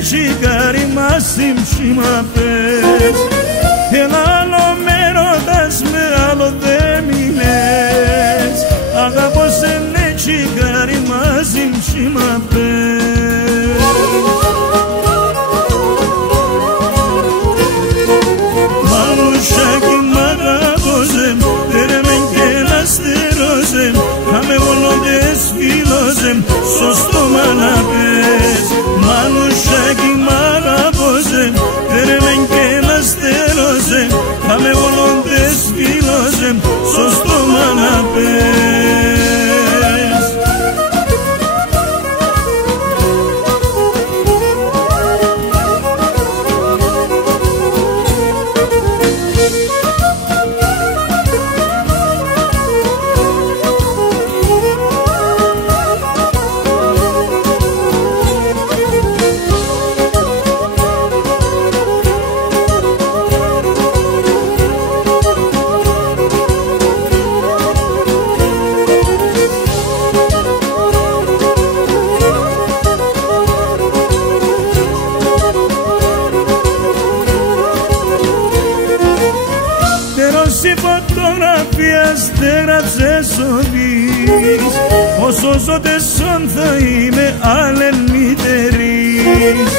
τσιγάρι μας σύμψημα πες. Ένα άλλο με ρωτάς, με άλλο δε μιλές. Αγαπώ σε ναι τσιγάρι μας σύμψημα πες. Μανουσάκι μ' αγαπώσαι, tere men και να στερώσαι. Χάμε όλοντες φίλωσαι, στο στόμα να πες. Μανουσάκι μ' αγαπώσαι, tere men και να στερώσαι. Χάμε όλοντες φίλωσαι, στο στόμα να πες. Η φωτογραφία στέραψες οδείς. Όσο ζω τεσόν θα είμαι άλλεν μητερής.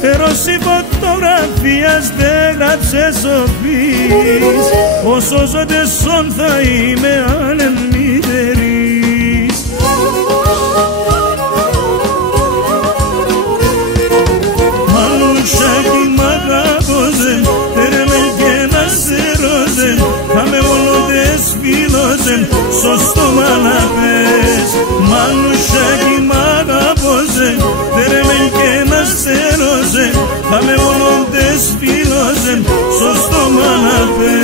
Περός η φωτογραφία στέραψες οδείς. Όσο ζω τεσόν θα είμαι άλλεν μητερής. Μανουσάκι μ' αγαπώσαι, tere men και να στερώσαι. Χάμε όλοντες φίλωσαι, στο στόμα να πες. Μανουσάκι μ' αγαπώσαι, tere men και να στερώσαι. Χάμε όλοντες φίλωσαι, στο στόμα να πες.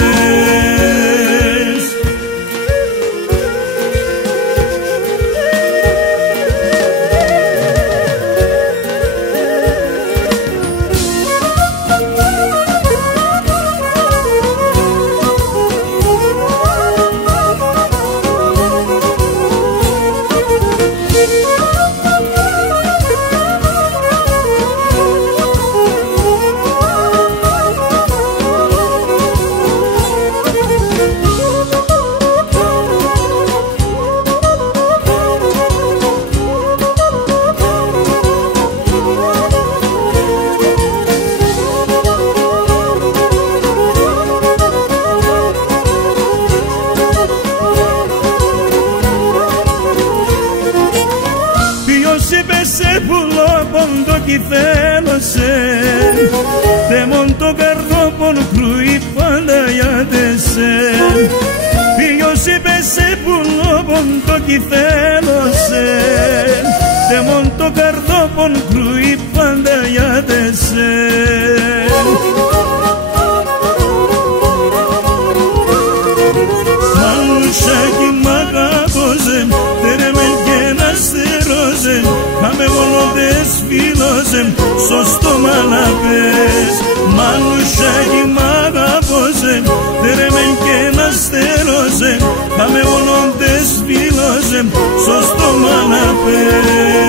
Σε πουλόπον το κυθέλωσε, δε μον το καρδόπον κρούει πάντα για τεσέ. Ποιος είπε σε πουλόπον το κυθέλωσε, δε μον το καρδόπον κρούει πάντα για τεσέ. Μανουσάκι μ' αγαπώσαι, tere men και να στερώσαι. Χάμε όλοντες φίλωσαι, στο στόμα να πες. Μανουσάκι μ' αγαπώσαι, tere men και να στερώσαι. Χάμε όλοντες φίλωσαι, στο στόμα να πες.